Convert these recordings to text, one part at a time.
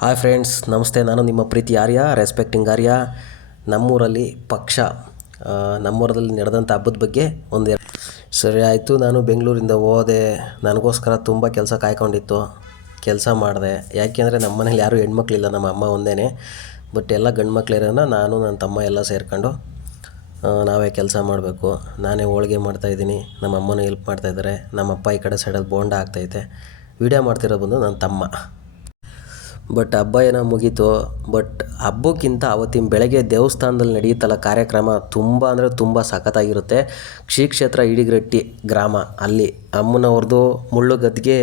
Hi friends ನಮಸ್ತೆ. ನಾನು ನಿಮ್ಮ ಪ್ರೀತಿ ಆರ್ಯ ರೆಸ್ಪೆಕ್ಟಿಂಗ್ ಆರ್ಯ. ನಮ್ಮೂರಲ್ಲಿ ಪಕ್ಷ ನಮ್ಮೂರಲ್ಲಿ ನಡೆದಂಥ ಹಬ್ಬದ ಬಗ್ಗೆ ಒಂದು. ಸರಿ, ಆಯಿತು. ನಾನು ಬೆಂಗಳೂರಿಂದ ಹೋದೆ. ನನಗೋಸ್ಕರ ತುಂಬ ಕೆಲಸ ಕಾಯ್ಕೊಂಡಿತ್ತು. ಕೆಲಸ ಮಾಡಿದೆ. ಯಾಕೆಂದರೆ ನಮ್ಮ ಮನೇಲಿ ಯಾರೂ ಹೆಣ್ಮಕ್ಳಿಲ್ಲ. ನಮ್ಮ ಅಮ್ಮ ಒಂದೇ ಬಟ್ ಎಲ್ಲ ಗಂಡು ನಾನು, ನನ್ನ ತಮ್ಮ ಎಲ್ಲ ಸೇರ್ಕೊಂಡು ನಾವೇ ಕೆಲಸ ಮಾಡಬೇಕು. ನಾನೇ ಹೋಳಿಗೆ ಮಾಡ್ತಾಯಿದ್ದೀನಿ ನಮ್ಮ ಅಮ್ಮನೂ ಹೆಲ್ಪ್ ಮಾಡ್ತಾಯಿದ್ದಾರೆ ನಮ್ಮ ಅಪ್ಪ ಈ ಕಡೆ ಸೈಡಲ್ಲಿ ಬೋಂಡ ಆಗ್ತೈತೆ. ವೀಡಿಯೋ ಮಾಡ್ತಿರೋ ಬಂದು ನನ್ನ ತಮ್ಮ. ಬಟ್ ಹಬ್ಬ ಏನೋ ಮುಗೀತು. ಬಟ್ ಹಬ್ಬಕ್ಕಿಂತ ಅವತ್ತಿನ ಬೆಳಗ್ಗೆ ದೇವಸ್ಥಾನದಲ್ಲಿ ನಡೆಯುತ್ತಲ್ಲ ಕಾರ್ಯಕ್ರಮ ತುಂಬ ಅಂದರೆ ತುಂಬ ಸಖತ್ತಾಗಿರುತ್ತೆ. ಶ್ರೀ ಕ್ಷೇತ್ರ ಇಡಿಗರಟ್ಟಿ ಗ್ರಾಮ, ಅಲ್ಲಿ ಅಮ್ಮನವ್ರದ್ದು ಮುಳ್ಳು ಗದ್ದಿಗೆ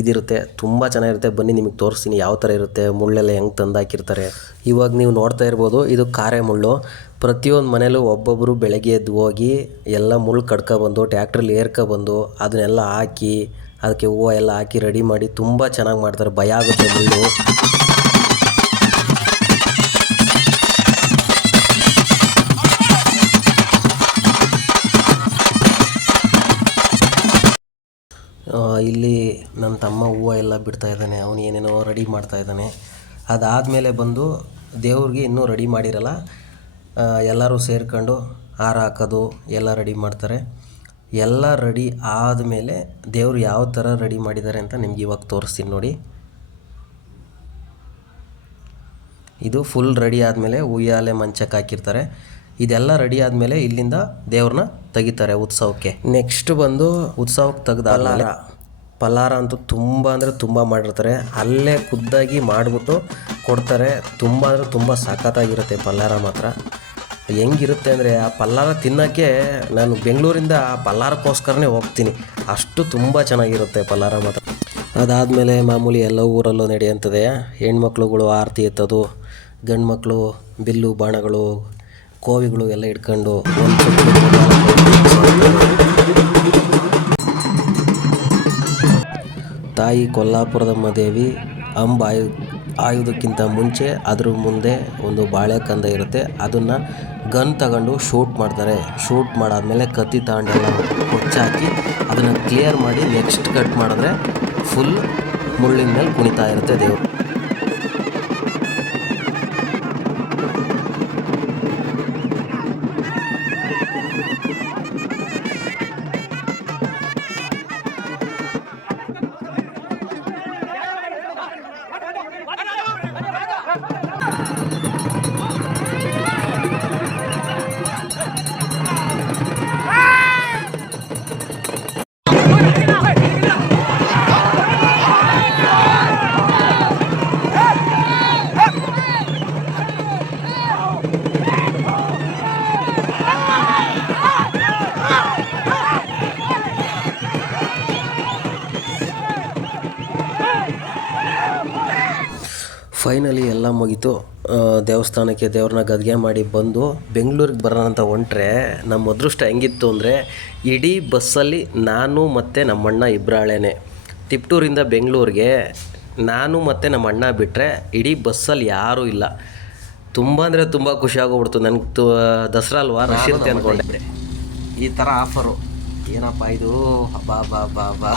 ಇದಿರುತ್ತೆ. ತುಂಬ ಚೆನ್ನಾಗಿರುತ್ತೆ. ಬನ್ನಿ, ನಿಮಗೆ ತೋರಿಸ್ತೀನಿ ಯಾವ ಥರ ಇರುತ್ತೆ. ಮುಳ್ಳೆಲ್ಲ ಹೆಂಗೆ ತಂದು ಹಾಕಿರ್ತಾರೆ ಇವಾಗ ನೀವು ನೋಡ್ತಾ ಇರ್ಬೋದು, ಇದು ಕಾರೆ ಮುಳ್ಳು. ಪ್ರತಿಯೊಂದು ಮನೇಲೂ ಒಬ್ಬೊಬ್ಬರು ಬೆಳಗ್ಗೆ ಎದ್ದು ಹೋಗಿ ಎಲ್ಲ ಮುಳ್ಳು ಕಡ್ಕೊಬಂದು ಟ್ಯಾಕ್ಟ್ರಲ್ಲಿ ಏರ್ಕೊಬಂದು ಅದನ್ನೆಲ್ಲ ಹಾಕಿ ಅದಕ್ಕೆ ಹೂವು ಎಲ್ಲ ಹಾಕಿ ರೆಡಿ ಮಾಡಿ ತುಂಬ ಚೆನ್ನಾಗಿ ಮಾಡ್ತಾರೆ. ಭಯ ಆಗುತ್ತೆ ಮುಳ್ಳು ಇಲ್ಲಿ ನನ್ನ ತಮ್ಮ ಹೂವು ಎಲ್ಲ ಬಿಡ್ತಾ ಇದ್ದಾನೆ. ಅವನು ಏನೇನೋ ರೆಡಿ ಮಾಡ್ತಾ ಇದ್ದಾನೆ. ಅದಾದಮೇಲೆ ಬಂದು ದೇವ್ರಿಗೆ ಇನ್ನೂ ರೆಡಿ ಮಾಡಿರಲ್ಲ. ಎಲ್ಲರೂ ಸೇರ್ಕೊಂಡು ಹಾರ ಹಾಕೋದು ಎಲ್ಲ ರೆಡಿ ಮಾಡ್ತಾರೆ. ಎಲ್ಲ ರೆಡಿ ಆದಮೇಲೆ ದೇವರು ಯಾವ ಥರ ರೆಡಿ ಮಾಡಿದ್ದಾರೆ ಅಂತ ನಿಮ್ಗೆ ಇವಾಗ ತೋರಿಸ್ತೀನಿ ನೋಡಿ. ಇದು ಫುಲ್ ರೆಡಿ ಆದಮೇಲೆ ಉಯ್ಯಾಲೆ ಮಂಚಕ್ಕೆ ಹಾಕಿರ್ತಾರೆ. ಇದೆಲ್ಲ ರೆಡಿ ಆದಮೇಲೆ ಇಲ್ಲಿಂದ ದೇವ್ರನ್ನ ತೆಗಿತಾರೆ ಉತ್ಸವಕ್ಕೆ. ನೆಕ್ಸ್ಟ್ ಬಂದು ಉತ್ಸವಕ್ಕೆ ತೆಗೆದ ಪಲ್ಲಾರ ಪಲ್ಲಾರ ಅಂತೂ ತುಂಬ ಅಂದರೆ ತುಂಬ ಮಾಡಿರ್ತಾರೆ. ಅಲ್ಲೇ ಖುದ್ದಾಗಿ ಮಾಡಿಬಿಟ್ಟು ಕೊಡ್ತಾರೆ. ತುಂಬ ಅಂದರೆ ತುಂಬ ಸಖತ್ತಾಗಿರುತ್ತೆ ಪಲ್ಲಾರ ಮಾತ್ರ. ಹೆಂಗಿರುತ್ತೆ ಅಂದರೆ ಆ ಪಲ್ಲಾರ ತಿನ್ನೋಕ್ಕೆ ನಾನು ಬೆಂಗಳೂರಿಂದ ಆ ಪಲ್ಲಾರಕ್ಕೋಸ್ಕರನೇ ಹೋಗ್ತೀನಿ. ಅಷ್ಟು ತುಂಬ ಚೆನ್ನಾಗಿರುತ್ತೆ ಪಲ್ಲಾರ ಮಾತ್ರ. ಅದಾದಮೇಲೆ ಮಾಮೂಲಿ ಎಲ್ಲ ಊರಲ್ಲೂ ನಡೆಯುತ್ತದೆ ಹೆಣ್ಮಕ್ಳುಗಳು ಆರತಿ ಎತ್ತೋದು ಗಂಡು ಮಕ್ಕಳು ಬಿಲ್ಲು ಬಾಣಗಳು, ಕೋವಿಗಳು ಎಲ್ಲ ಇಟ್ಕೊಂಡು ತಾಯಿ ಕೊಲ್ಲಾಪುರದಮ್ಮ ದೇವಿ ಅಂಬ ಆಯು ಮುಂಚೆ ಅದ್ರ ಮುಂದೆ ಒಂದು ಬಾಳೆಕಂದ ಇರುತ್ತೆ. ಅದನ್ನು ಗನ್ ತಗೊಂಡು ಶೂಟ್ ಮಾಡ್ತಾರೆ. ಶೂಟ್ ಮಾಡಾದ್ಮೇಲೆ ಕತ್ತಿ ತಗೊಂಡೆಲ್ಲ ಕೊಚ್ಚಾಕಿ ಅದನ್ನು ಕ್ಲಿಯರ್ ಮಾಡಿ ನೆಕ್ಸ್ಟ್ ಕಟ್ ಮಾಡಿದ್ರೆ ಫುಲ್ ಮುಳ್ಳಿನ ಮೇಲೆ ಕುಣಿತಾ ಇರುತ್ತೆ ದೇವರು. ಫೈನಲಿ ಎಲ್ಲ ಮುಗೀತು. ದೇವಸ್ಥಾನಕ್ಕೆ ದೇವ್ರನ್ನ ಗದ್ಗೆ ಮಾಡಿ ಬಂದು ಬೆಂಗಳೂರಿಗೆ ಬರೋಣ ಅಂತ ಹೊಂಟ್ರೆ ನಮ್ಮ ಅದೃಷ್ಟ ಹೆಂಗಿತ್ತು ಅಂದರೆ ಇಡೀ ಬಸ್ಸಲ್ಲಿ ನಾನು ಮತ್ತು ನಮ್ಮಣ್ಣ ಇಬ್ಬರಾಳೇನೆ ತಿಪ್ಟೂರಿಂದ ಬೆಂಗಳೂರಿಗೆ ನಾನು ಮತ್ತು ನಮ್ಮ ಅಣ್ಣ ಬಿಟ್ಟರೆ ಇಡೀ ಬಸ್ಸಲ್ಲಿ ಯಾರೂ ಇಲ್ಲ. ತುಂಬ ಅಂದರೆ ತುಂಬ ಖುಷಿ ಆಗೋಗ್ಬಿಡ್ತು. ನನಗೆ ತು ದಸರಾ ಅಲ್ವಾ? ರಶ್ ಇರುತ್ತೆ ಅಂದ್ಕೊಂಡೆ ಈ ಥರ ಆಫರು ಏನಪ್ಪ ಇದು? ಬಾ ಬಾ ಬಾ ಬಾ.